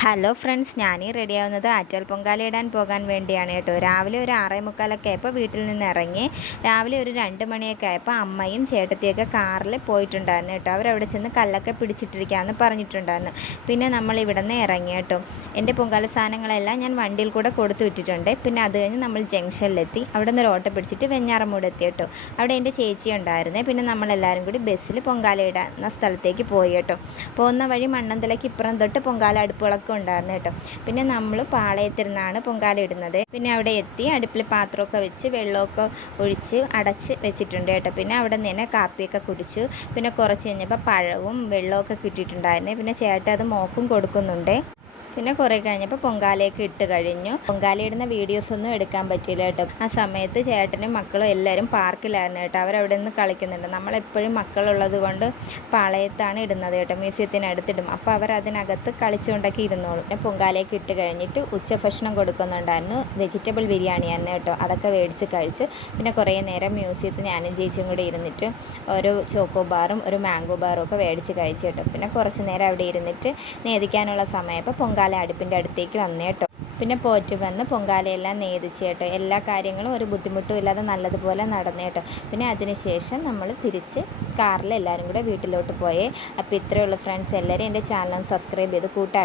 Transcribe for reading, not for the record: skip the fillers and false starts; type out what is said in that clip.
Hello friends, ഞാനീ റെഡിയാവുന്നത് ആറ്റൽ പൊങ്കാല ഇടാൻ പോകാൻ വേണ്ടിയാണ് കേട്ടോ. രാവിലെ ഒരു 6:45 ആയപ്പോൾ വീട്ടിൽ നിന്ന് ഇറങ്ങി. രാവിലെ ഒരു 2 മണിയൊക്കെ ആയപ്പോൾ അമ്മയും ചേട്ടത്തിയൊക്കെ കാറിൽ പോയിട്ടുണ്ടായിരുന്നു കേട്ടോ. അവരവിടെ ചെന്ന് കല്ലൊക്കെ പിടിച്ചിട്ടിരിക്കാമെന്ന് പറഞ്ഞിട്ടുണ്ടായിരുന്നു. പിന്നെ നമ്മൾ ഇവിടെ നിന്ന് ഇറങ്ങി കേട്ടോ. എൻ്റെ പൊങ്കാല സാധനങ്ങളെല്ലാം ഞാൻ വണ്ടിയിൽ കൂടെ കൊടുത്തു വിട്ടിട്ടുണ്ട്. പിന്നെ അത് കഴിഞ്ഞ് നമ്മൾ ജംഗ്ഷനിലെത്തി. അവിടെ നിന്ന് ഒരു ഓട്ടോ പിടിച്ചിട്ട് വെഞ്ഞാറമൂട് എത്തി കേട്ടോ. അവിടെ എൻ്റെ ചേച്ചി ഉണ്ടായിരുന്നേ. പിന്നെ നമ്മളെല്ലാവരും കൂടി ബസ്സിൽ പൊങ്കാല ഇടുന്ന സ്ഥലത്തേക്ക് പോയി കേട്ടോ. പോകുന്ന വഴി മണ്ണന്തലയ്ക്ക് ഇപ്പുറം തൊട്ട് പൊങ്കാല അടുപ്പുകളൊക്കെ ഉണ്ടായിരുന്നു കേട്ടോ. പിന്നെ നമ്മൾ പാളയത്തിരുന്നാണ് പൊങ്കാല ഇടുന്നത്. പിന്നെ അവിടെ എത്തി അടുപ്പിൽ പാത്രമൊക്കെ വെച്ച് വെള്ളമൊക്കെ ഒഴിച്ച് അടച്ച് വെച്ചിട്ടുണ്ട് കേട്ടോ. പിന്നെ അവിടെ നിന്ന് കാപ്പിയൊക്കെ കുടിച്ചു. പിന്നെ കുറച്ച് കഴിഞ്ഞപ്പോൾ പഴവും വെള്ളമൊക്കെ കിട്ടിയിട്ടുണ്ടായിരുന്നേ. പിന്നെ ചേട്ടൻ അത് മോക്കും കൊടുക്കുന്നുണ്ട്. പിന്നെ കുറേ കഴിഞ്ഞപ്പോൾ പൊങ്കാലയൊക്കെ ഇട്ട് കഴിഞ്ഞു. പൊങ്കാല ഇടുന്ന വീഡിയോസൊന്നും എടുക്കാൻ പറ്റിയില്ല കേട്ടോ. ആ സമയത്ത് ചേട്ടനും മക്കളും എല്ലാവരും പാർക്കിലായിരുന്നു കേട്ടോ. അവരവിടെ നിന്ന് കളിക്കുന്നുണ്ട്. നമ്മളെപ്പോഴും മക്കളുള്ളത് കൊണ്ട് പാളയത്താണ് ഇടുന്നത് കേട്ടോ. മ്യൂസിയത്തിനടുത്തിടും. അപ്പോൾ അവർ അതിനകത്ത് കളിച്ചുകൊണ്ടൊക്കെ ഇരുന്നോളും. പിന്നെ പൊങ്കാലയൊക്കെ ഇട്ട് കഴിഞ്ഞിട്ട് ഉച്ചഭക്ഷണം കൊടുക്കുന്നുണ്ടായിരുന്നു. വെജിറ്റബിൾ ബിരിയാണിയായിരുന്നു കേട്ടോ. അതൊക്കെ മേടിച്ച് കഴിച്ചു. പിന്നെ കുറേ നേരം മ്യൂസിയത്തിൽ ഞാനും ചേച്ചിയും കൂടെ ഇരുന്നിട്ട് ഒരു ചോക്കോ ബാറും ഒരു മാംഗോ ബാറും ഒക്കെ മേടിച്ച് കഴിച്ചു കേട്ടോ. പിന്നെ കുറച്ച് നേരം അവിടെ ഇരുന്നിട്ട് നേദിക്കാനുള്ള സമയപ്പോൾ പൊങ്കാല അടുപ്പിൻ്റെ അടുത്തേക്ക് വന്നു കേട്ടോ. പിന്നെ പോറ്റ് വന്ന് പൊങ്കാലയെല്ലാം നേദിച്ച് കേട്ടോ. എല്ലാ കാര്യങ്ങളും ഒരു ബുദ്ധിമുട്ടും ഇല്ലാതെ നല്ലതുപോലെ നടന്നു കേട്ടോ. പിന്നെ അതിനുശേഷം നമ്മൾ തിരിച്ച് കാറിൽ എല്ലാവരും കൂടെ വീട്ടിലോട്ട് പോയേ. അപ്പോൾ ഇത്രയേ ഉള്ളൂ ഫ്രണ്ട്സ്. എല്ലാവരും എൻ്റെ ചാനൽ സബ്സ്ക്രൈബ് ചെയ്ത് കൂട്ടാക്കി.